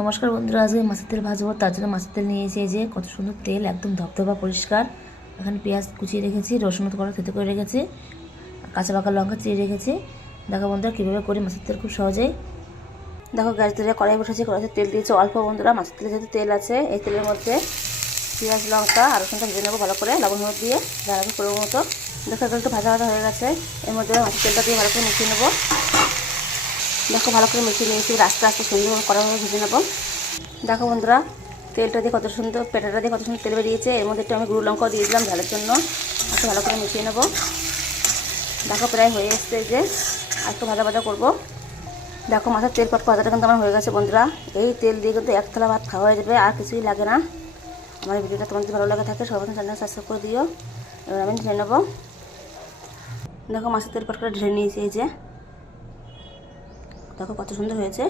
নমস্কার বন্ধুরা, আজকে মাছের তেল ভাজবো। তার জন্য মাছের তেল নিয়ে এসে যে কত সুন্দর তেল, একদম ধপধপা পরিষ্কার। এখানে পেঁয়াজ কুচিয়ে রেখেছি, রসুন করা থেতে করে রেখেছি, কাঁচা পাকা লঙ্কা চিড়ে রেখেছি। দেখো বন্ধুরা কীভাবে করি মাছের তেল খুব সহজেই। দেখো গ্যাস ধরে কড়াই বসেছি, কড়াইতে তেল দিয়েছি অল্প। বন্ধুরা মাছের তেলে যেহেতু তেল আছে, এই তেলের মধ্যে পেঁয়াজ লঙ্কা আর রসুনটা ভেজে নেবো ভালো করে, লবণ হলুদ দিয়ে জ্বালাবো করে মতো। দেখো এগুলো একটু ভাজা ভাজা হয়ে গেছে, এর মধ্যে মাছের তেলটা দিয়ে ভালো করে মিশিয়ে নেবো। দেখো ভালো করে মিশিয়ে নিয়েছি, আস্তে আস্তে সরিয়ে কড়াইভাবে ভেজে নেবো। দেখো বন্ধুরা তেলটা দিয়ে কত সুন্দর, পেটাটা দিয়ে কত সুন্দর তেল বেরিয়েছে। এর মধ্যে একটু আমি গুঁড়ো লঙ্কাও দিয়ে দিলাম ঝালের জন্য। একটু ভালো করে মিশিয়ে নেবো। দেখো প্রায় হয়ে এসছে, যে একটু ভাজা ভাজা করবো। দেখো মাছের তেল পাট ভাজাটা কিন্তু আমার হয়ে গেছে বন্ধুরা। এই তেল দিয়ে কিন্তু এক থালা ভাত খাওয়া হয়ে যাবে, আর কিছুই লাগে না। আমার ভিডিওটা তোমার যদি ভালো লাগে থাকে সবাই চ্যানেল সাবস্ক্রাইব করে দিও। এবার আমি ঢেলে নেবো। দেখো মাছের তেল পাট করে ঢেলে নিয়েছি, এই যে দেখো কত সুন্দর হয়েছে।